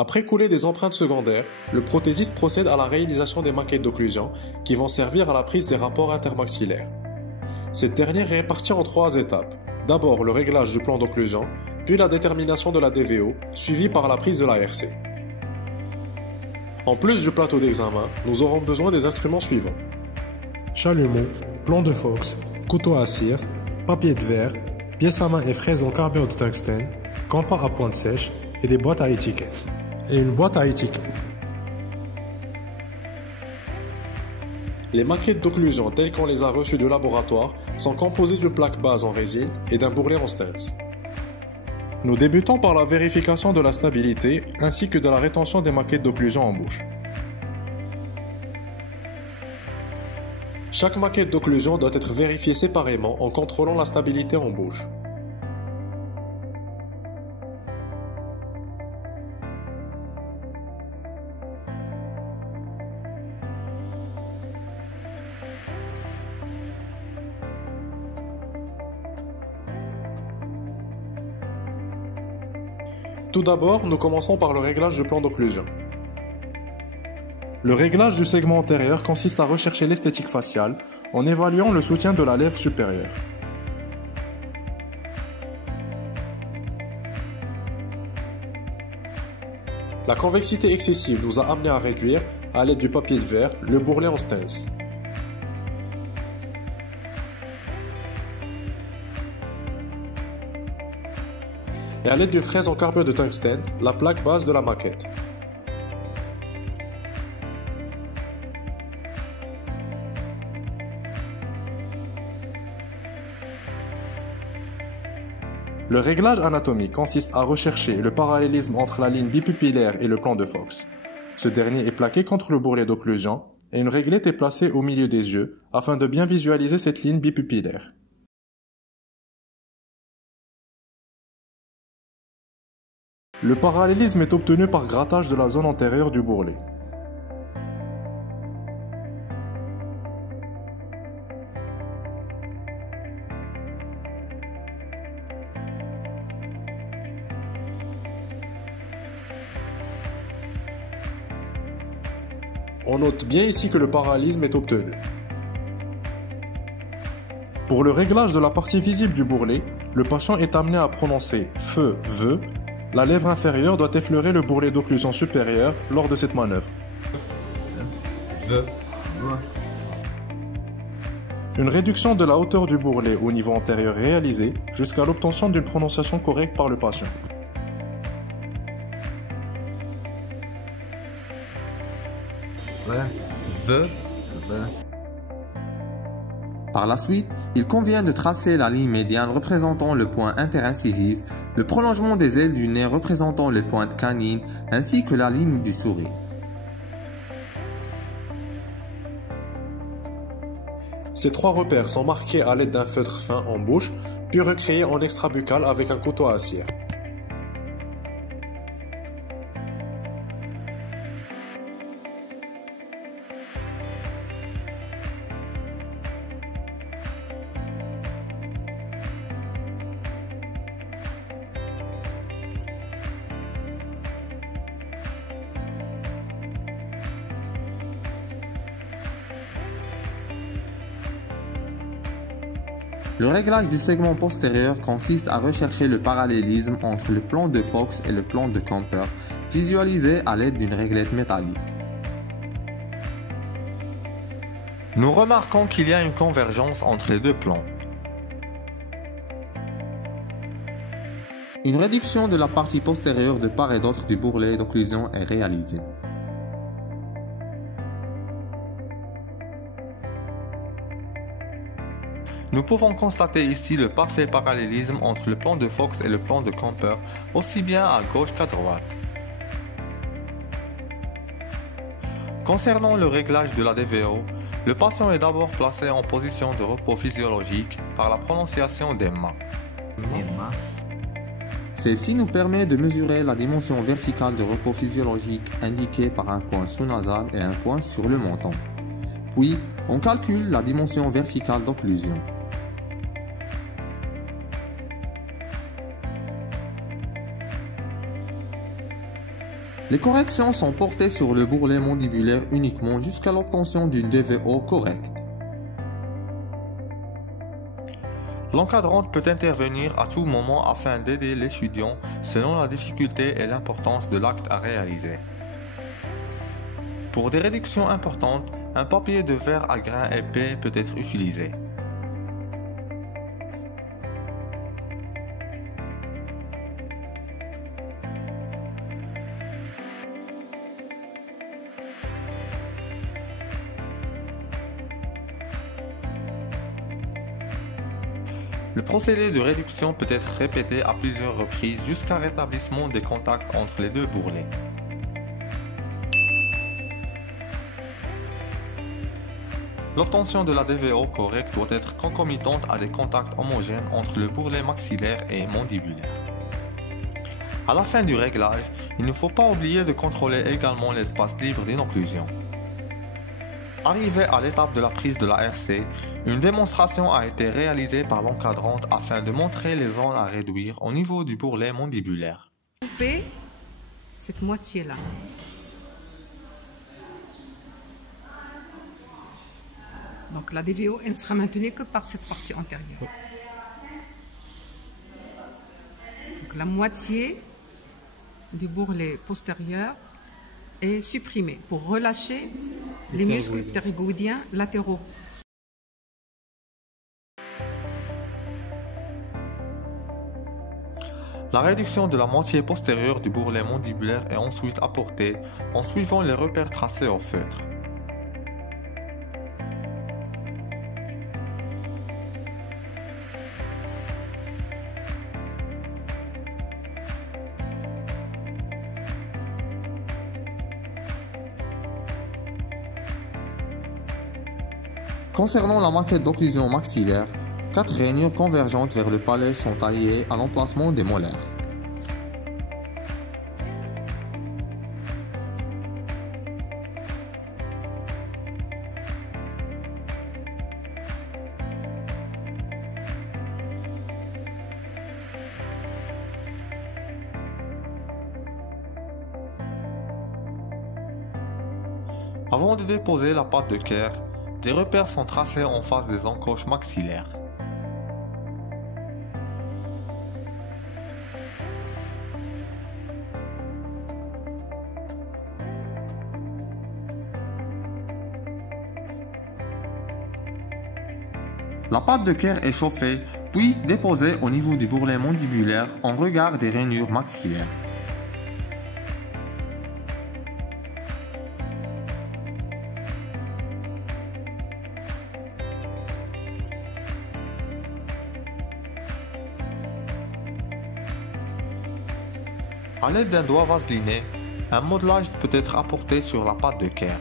Après couler des empreintes secondaires, le prothésiste procède à la réalisation des maquettes d'occlusion qui vont servir à la prise des rapports intermaxillaires. Cette dernière est répartie en 3 étapes. D'abord le réglage du plan d'occlusion, puis la détermination de la DVO, suivie par la prise de la RC. En plus du plateau d'examen, nous aurons besoin des instruments suivants. Chalumeau, plan de Fox, couteau à cire, papier de verre, pièces à main et fraises en carbure de tungstène, compas à pointe sèche et des boîtes à étiquettes. Et une boîte à étiquettes. Les maquettes d'occlusion telles qu'on les a reçues de laboratoire sont composées d'une plaque base en résine et d'un bourrelet en stance. Nous débutons par la vérification de la stabilité ainsi que de la rétention des maquettes d'occlusion en bouche. Chaque maquette d'occlusion doit être vérifiée séparément en contrôlant la stabilité en bouche. Tout d'abord, nous commençons par le réglage du plan d'occlusion. Le réglage du segment antérieur consiste à rechercher l'esthétique faciale en évaluant le soutien de la lèvre supérieure. La convexité excessive nous a amené à réduire, à l'aide du papier de verre, le bourrelet en stance. Et à l'aide d'une fraise en carbure de tungstène, la plaque base de la maquette. Le réglage anatomique consiste à rechercher le parallélisme entre la ligne bipupillaire et le plan de Fox. Ce dernier est plaqué contre le bourrelet d'occlusion et une réglette est placée au milieu des yeux afin de bien visualiser cette ligne bipupillaire. Le parallélisme est obtenu par grattage de la zone antérieure du bourrelet. On note bien ici que le parallélisme est obtenu. Pour le réglage de la partie visible du bourrelet, le patient est amené à prononcer feu, veu. La lèvre inférieure doit effleurer le bourrelet d'occlusion supérieure lors de cette manœuvre. Une réduction de la hauteur du bourrelet au niveau antérieur est réalisée jusqu'à l'obtention d'une prononciation correcte par le patient. Par la suite, il convient de tracer la ligne médiane représentant le point interincisif, le prolongement des ailes du nez représentant les pointes canines, ainsi que la ligne du sourire. Ces 3 repères sont marqués à l'aide d'un feutre fin en bouche, puis recréés en extrabuccal avec un couteau à cire. Le réglage du segment postérieur consiste à rechercher le parallélisme entre le plan de Fox et le plan de Camper, visualisé à l'aide d'une réglette métallique. Nous remarquons qu'il y a une convergence entre les deux plans. Une réduction de la partie postérieure de part et d'autre du bourrelet d'occlusion est réalisée. Nous pouvons constater ici le parfait parallélisme entre le plan de Fox et le plan de Camper, aussi bien à gauche qu'à droite. Concernant le réglage de la DVO, le patient est d'abord placé en position de repos physiologique par la prononciation des MA. Celle-ci nous permet de mesurer la dimension verticale de repos physiologique indiquée par un point sous-nasal et un point sur le menton. Puis, on calcule la dimension verticale d'occlusion. Les corrections sont portées sur le bourrelet mandibulaire uniquement jusqu'à l'obtention d'une DVO correcte. L'encadrante peut intervenir à tout moment afin d'aider l'étudiant selon la difficulté et l'importance de l'acte à réaliser. Pour des réductions importantes, un papier de verre à grains épais peut être utilisé. Le procédé de réduction peut être répété à plusieurs reprises jusqu'à rétablissement des contacts entre les deux bourrelets. L'obtention de la DVO correcte doit être concomitante à des contacts homogènes entre le bourrelet maxillaire et mandibulaire. À la fin du réglage, il ne faut pas oublier de contrôler également l'espace libre d'inocclusion. Arrivé à l'étape de la prise de la RC, une démonstration a été réalisée par l'encadrante afin de montrer les zones à réduire au niveau du bourrelet mandibulaire. Couper cette moitié-là. Donc la DVO elle ne sera maintenue que par cette partie antérieure. Donc la moitié du bourrelet postérieur est supprimée pour relâcher les muscles ptérygoïdiens latéraux. La réduction de la moitié postérieure du bourrelet mandibulaire est ensuite apportée en suivant les repères tracés au feutre. Concernant la maquette d'occlusion maxillaire, 4 rainures convergentes vers le palais sont taillées à l'emplacement des molaires. Avant de déposer la pâte de Kerr, des repères sont tracés en face des encoches maxillaires. La pâte de Kerr est chauffée, puis déposée au niveau du bourrelet mandibulaire en regard des rainures maxillaires. A l'aide d'un doigt vaseliné, un modelage peut être apporté sur la pâte de Kerr.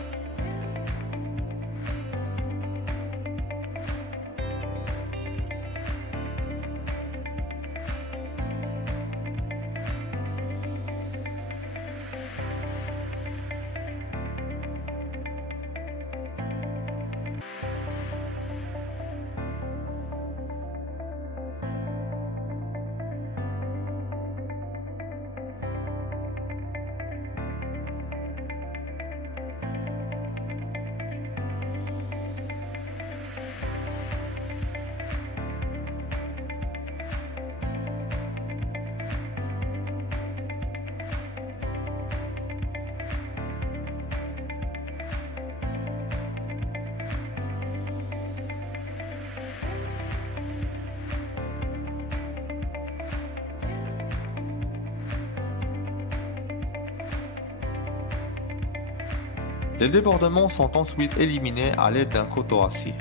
Les débordements sont ensuite éliminés à l'aide d'un couteau à cire.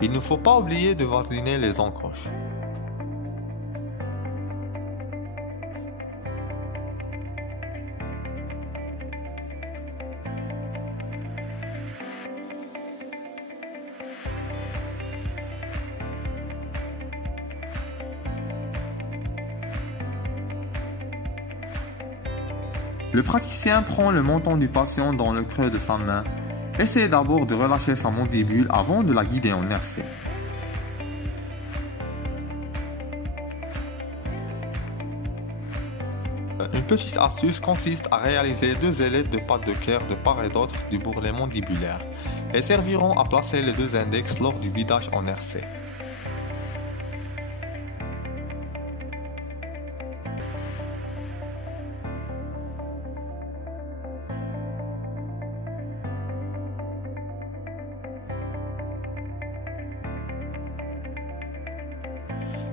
Il ne faut pas oublier de vaseliner les encoches. Le praticien prend le menton du patient dans le creux de sa main. Essaye d'abord de relâcher sa mandibule avant de la guider en RC. Une petite astuce consiste à réaliser 2 ailettes de pâte de cœur de part et d'autre du bourrelet mandibulaire. Elles serviront à placer les 2 index lors du bidage en RC.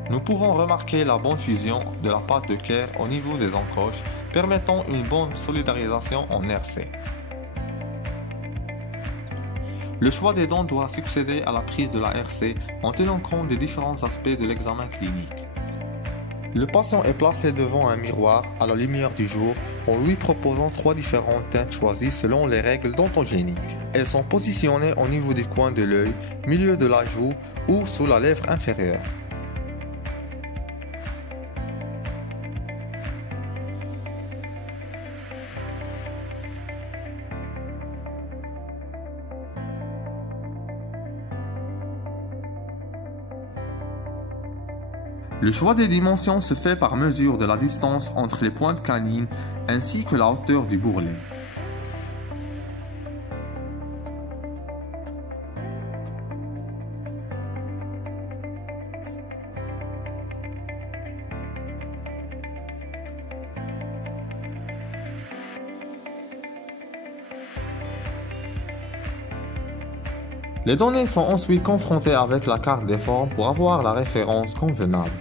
Nous pouvons remarquer la bonne fusion de la pâte de cœur au niveau des encoches, permettant une bonne solidarisation en RC. Le choix des dents doit succéder à la prise de la RC en tenant compte des différents aspects de l'examen clinique. Le patient est placé devant un miroir à la lumière du jour en lui proposant 3 différentes teintes choisies selon les règles dontogéniques. Elles sont positionnées au niveau du coin de l'œil, milieu de la joue ou sous la lèvre inférieure. Le choix des dimensions se fait par mesure de la distance entre les pointes canines ainsi que la hauteur du bourrelet. Les données sont ensuite confrontées avec la carte des formes pour avoir la référence convenable.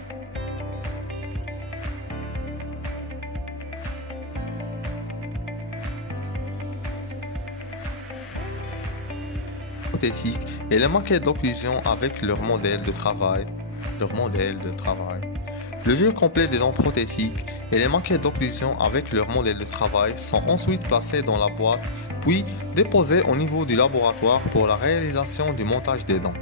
Et les maquettes d'occlusion avec leur modèle de travail. Le jeu complet des dents prothétiques et les maquettes d'occlusion avec leur modèle de travail sont ensuite placés dans la boîte puis déposés au niveau du laboratoire pour la réalisation du montage des dents.